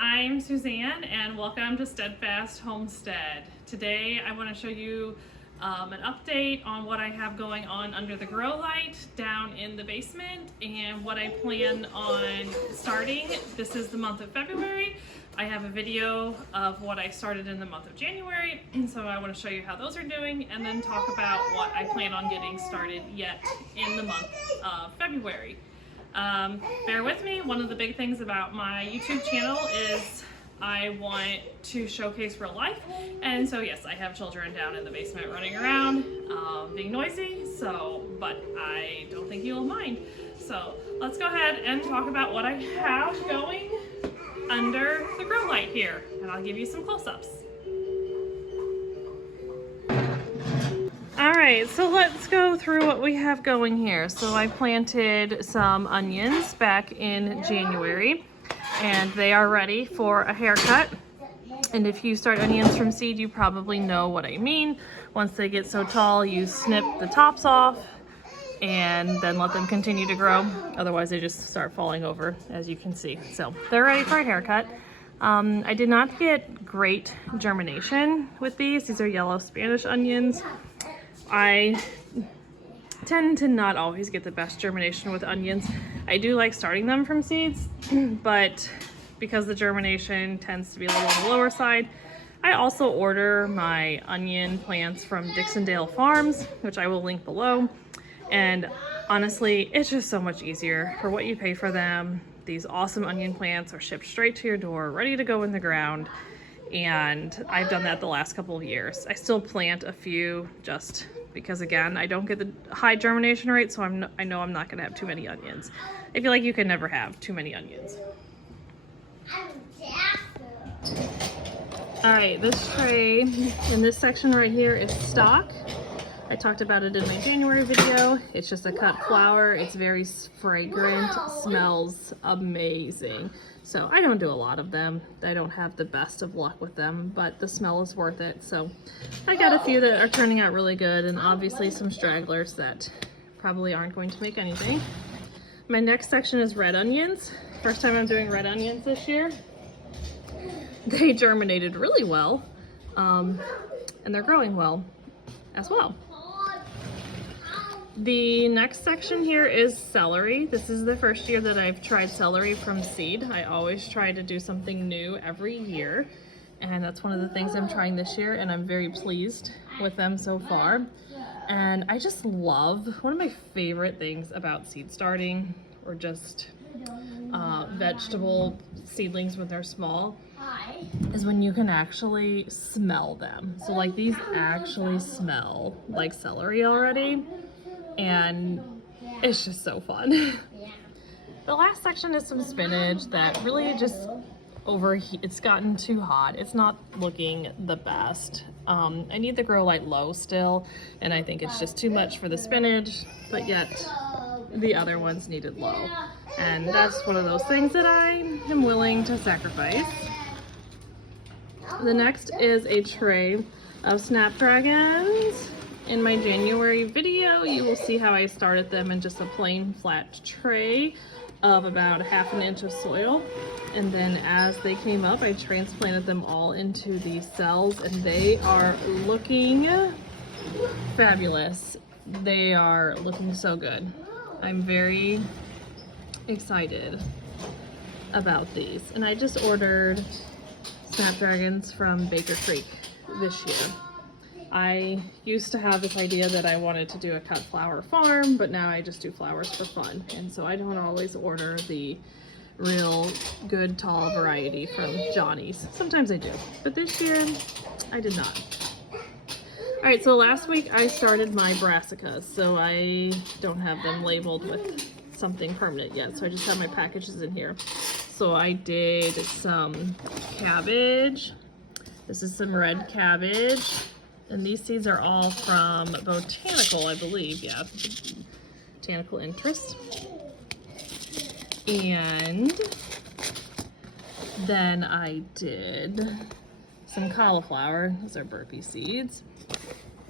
I'm Suzanne and welcome to Steadfast Homestead. Today I want to show you an update on what I have going on under the grow light down in the basement and what I plan on starting. This is the month of February. I have a video of what I started in the month of January, and so I want to show you how those are doing and then talk about what I plan on getting started yet in the month of February. Bear with me. One of the big things about my YouTube channel is I want to showcase real life, and so yes, I have children down in the basement running around, being noisy, but I don't think you'll mind. So let's go ahead and talk about what I have going under the grow light here, and I'll give you some close-ups. All right, so let's go through what we have going here. So I planted some onions back in January, and they are ready for a haircut. And if you start onions from seed, you probably know what I mean. Once they get so tall, you snip the tops off and then let them continue to grow. Otherwise, they just start falling over, as you can see. So they're ready for a haircut. I did not get great germination with these. These are yellow Spanish onions. I tend to not always get the best germination with onions. I do like starting them from seeds, but because the germination tends to be a little on the lower side, I also order my onion plants from Dixondale Farms, which I will link below. And honestly, it's just so much easier for what you pay for them. These awesome onion plants are shipped straight to your door, ready to go in the ground. And I've done that the last couple of years. I still plant a few just because, again, I don't get the high germination rate, so I know I'm not gonna have too many onions. I feel like you can never have too many onions. All right, this tray in this section right here is stock. I talked about it in my January video. It's just a cut flower. It's very fragrant, smells amazing. So I don't do a lot of them. I don't have the best of luck with them, but the smell is worth it. So I got a few that are turning out really good, and obviously some stragglers that probably aren't going to make anything. My next section is red onions. First time I'm doing red onions this year. They germinated really well, and they're growing well as well. The next section here is celery. This is the first year that I've tried celery from seed. I always try to do something new every year, and that's one of the things I'm trying this year, and I'm very pleased with them so far. And I just love, one of my favorite things about seed starting, or just vegetable seedlings when they're small, is when you can actually smell them. So like these actually smell like celery already, and it's just so fun. The last section is some spinach that really just it's gotten too hot. It's not looking the best. I need the grow light low still, and I think it's just too much for the spinach, but yet the other ones needed low. And that's one of those things that I am willing to sacrifice. The next is a tray of snapdragons. In my January video, you will see how I started them in just a plain flat tray of about 1/2 inch of soil. And then as they came up, I transplanted them all into these cells, and they are looking fabulous. They are looking so good. I'm very excited about these. And I just ordered snapdragons from Baker Creek this year. I used to have this idea that I wanted to do a cut flower farm, but now I just do flowers for fun. And so I don't always order the real good tall variety from Johnny's. Sometimes I do, but this year I did not. All right, so last week I started my brassicas, so I don't have them labeled with something permanent yet. So I just have my packages in here. So I did some cabbage. This is some red cabbage. And these seeds are all from Botanical, I believe. Yeah, Botanical Interest. And then I did some cauliflower. Those are burpee seeds.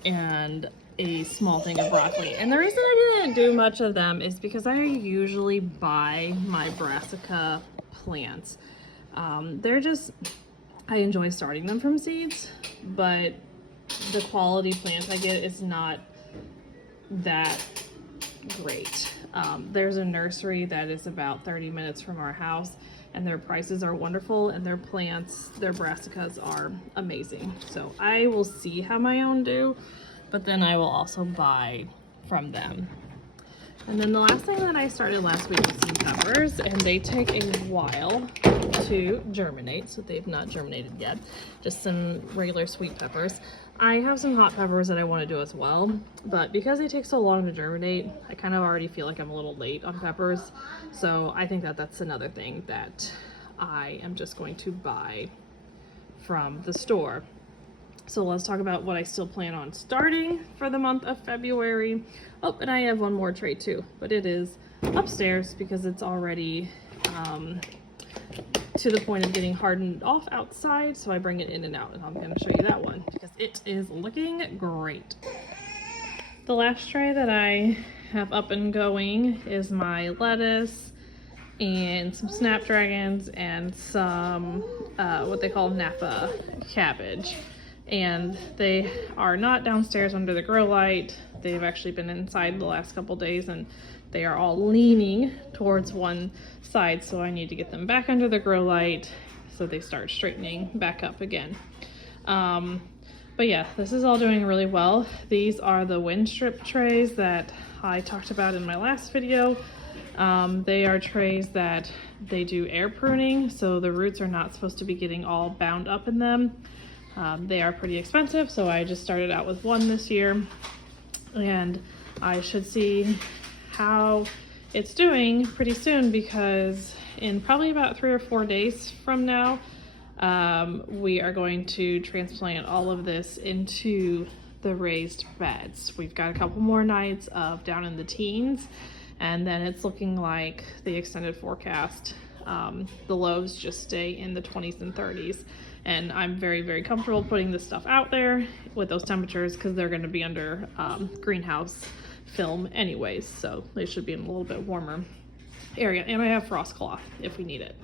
And a small thing of broccoli. And the reason I didn't do much of them is because I usually buy my brassica plants. They're just, I enjoy starting them from seeds, but the quality plant I get is not that great. There's a nursery that is about 30 minutes from our house, and their prices are wonderful, and their plants, their brassicas are amazing. So I will see how my own do, but then I will also buy from them. And then the last thing that I started last week was some peppers, and they take a while to germinate, so they've not germinated yet. Just some regular sweet peppers. I have some hot peppers that I want to do as well, but because they take so long to germinate, I kind of already feel like I'm a little late on peppers. So I think that that's another thing that I am just going to buy from the store. So let's talk about what I still plan on starting for the month of February. Oh, and I have one more tray too, but it is upstairs because it's already to the point of getting hardened off outside. So I bring it in and out, and I'm going to show you that one because it is looking great. The last tray that I have up and going is my lettuce and some snapdragons and some what they call Napa cabbage. And they are not downstairs under the grow light. They've actually been inside the last couple days, and they are all leaning towards one side, so I need to get them back under the grow light so they start straightening back up again. But yeah, this is all doing really well. These are the wind strip trays that I talked about in my last video. They are trays that they do air pruning, so the roots are not supposed to be getting all bound up in them. They are pretty expensive, so I just started out with one this year, and I should see how it's doing pretty soon, because in probably about 3 or 4 days from now, we are going to transplant all of this into the raised beds. We've got a couple more nights of down in the teens, and then it's looking like the extended forecast, the lows just stay in the 20s and 30s. And I'm very, very comfortable putting this stuff out there with those temperatures because they're going to be under greenhouse film anyways. So they should be in a little bit warmer area. And I have frost cloth if we need it.